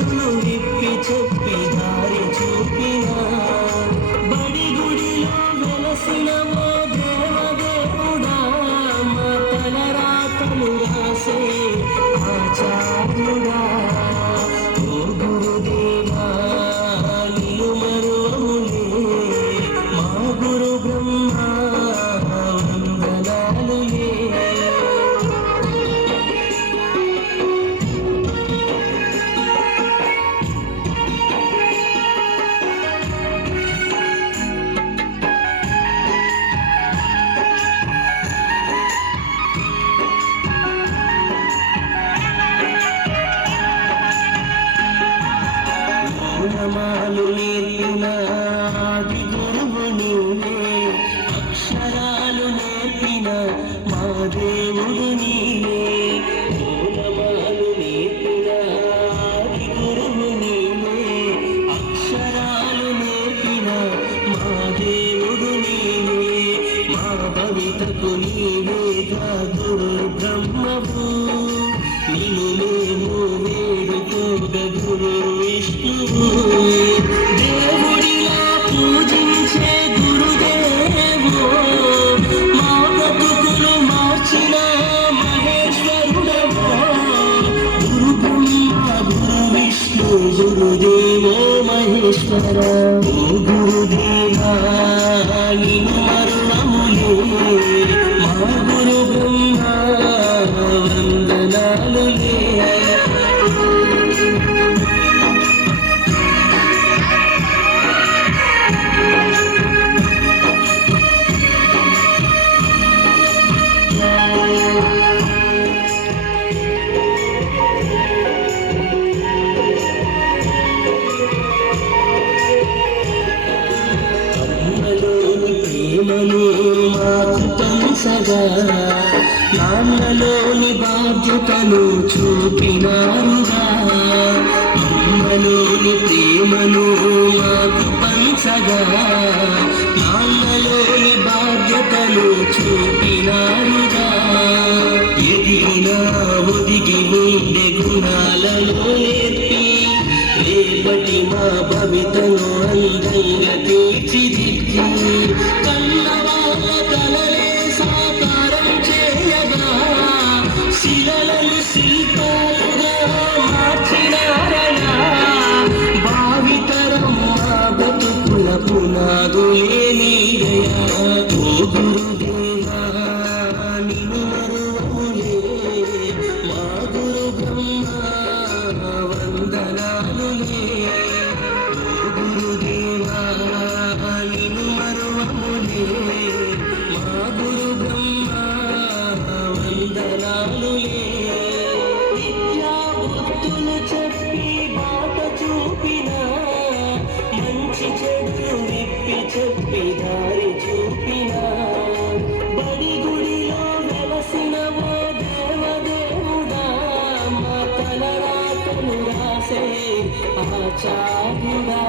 చెడులు విప్పి చెప్పి దారి చూపినా బడి గుడిలో వెలసిన ఓ దేవదేవుడా మా తలరాతలు రాసే ఆచార్యుడా ఓ గురుదేవా నిన్ను మరువములే మా గురు బ్రహ్మ వందనాలులే. గుణమాలు నేర్పిన ఆది గురువు నీవే అక్షరాలు నేర్పిన మా దేవుడు నీవే గుణమాలు నేర్పిన ఆది గురువు నీవే అక్షరాలు నేర్పిన మా దేవుడు నీవే మా భవితకు నీవేగా గురు బ్రహ్మవు నిన్ను మేము వేడుకోగ గురు విష్ణువు దేవుడిలా పూజించే గురుదేవో మా బతుకులు మార్చిన మహేశ్వరుడవో గురు బ్రహ్మ గురు విష్ణు గురుదేవో మహేశ్వర ఓ గురుదేవా నిన్ను మరువములే మా గురు బ్రహ్మ వందనాలులే. ప్రేమను మాకు పంచగా నాన్నలోని బాధ్యతను చూపినారుగా అమ్మలోని ప్రేమను మాకు పంచగా నాన్నలోని బాధ్యతను చూపినారుగా ఎదిగినా ఒదిగి ఉండే గుణాలను నేర్పి రేపటి మా భవితను అందంగా తీర్చిదిద్ది కన్నవాళ్ళ కలలే సాకారం చేయగా శిలలను శిల్పాలుగా మార్చినారనా భావితరం మా బతుకుల పునాదులే నీరయా ఓ గురుదేవా నిన్ను మరువములే మా గురు బ్రహ్మ వందనాలులే ఓ గురుదేవా నిన్ను మరువములే మా గురు బ్రహ్మ వందనాలులే. విద్యా బుద్ధులు చెప్పి బాట చూపిన మంచి చెడులు విప్పి చెప్పి దారి చూపిన బడి గుడిలో వెలసిన ఓ దేవదేవుడా మా తలరాతలు రాసే ఆచార్యుడా